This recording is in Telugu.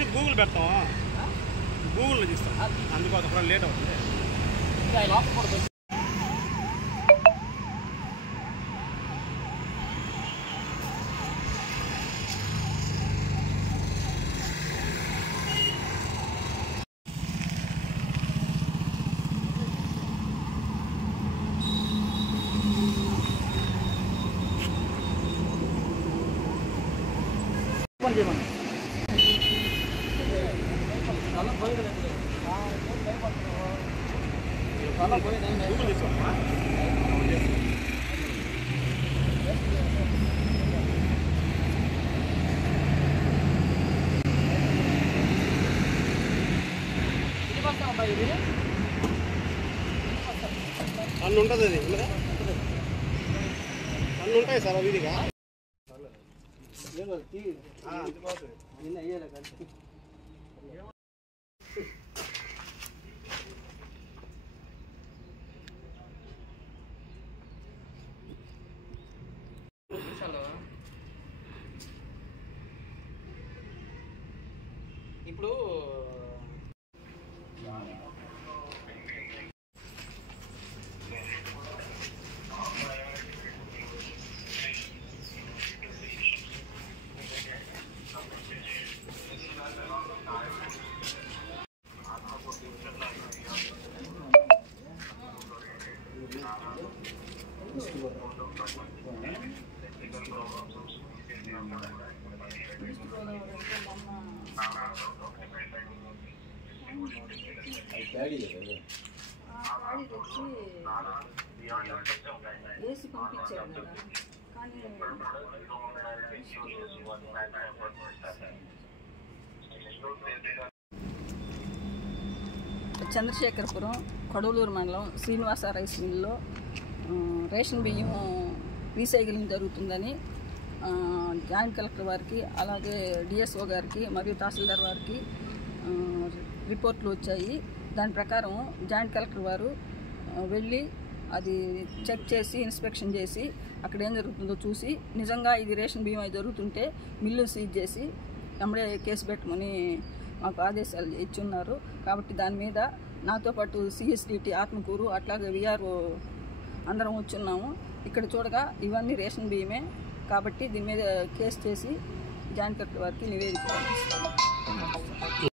తీసి గూగుల్ పెడతాం, గూగుల్లో తీస్తాం, అందుకోసం కూడా లేట్ అవుతుంది. అన్నీ ఉంటుంది, అది అన్నీ ఉంటాయి సార్ వీధిగా. ఇప్పుడు వేసి పంపించారు కదా, కానీ చంద్రశేఖరపురం కొడవలూరు మండలం శ్రీనివాస రైస్ మిల్లో రేషన్ బియ్యం రీసైక్లింగ్ జరుగుతుందని జాయింట్ కలెక్టర్ వారికి, అలాగే డిఎస్ఓ గారికి మరియు తహసీల్దార్ వారికి రిపోర్ట్లు వచ్చాయి. దాని ప్రకారం జాయింట్ కలెక్టర్ వారు వెళ్ళి అది చెక్ చేసి ఇన్స్పెక్షన్ చేసి అక్కడ ఏం జరుగుతుందో చూసి నిజంగా ఇది రేషన్ బియ్యం అది జరుగుతుంటే మిల్లు సీజ్ చేసి వెంబడే కేసు పెట్టమని మాకు ఆదేశాలు ఇచ్చున్నారు. కాబట్టి దాని మీద నాతో పాటు సిఎస్డిటి ఆత్మకూరు అట్లాగే విఆర్ఓ అందరం వచ్చున్నాము. ఇక్కడ చూడగా ఇవన్నీ రేషన్ బియ్యమే కాబట్టి దీని మీద కేసు చేసి జాయింట్ కలెక్టర్ వారికి నివేదిక పంపిస్తాము.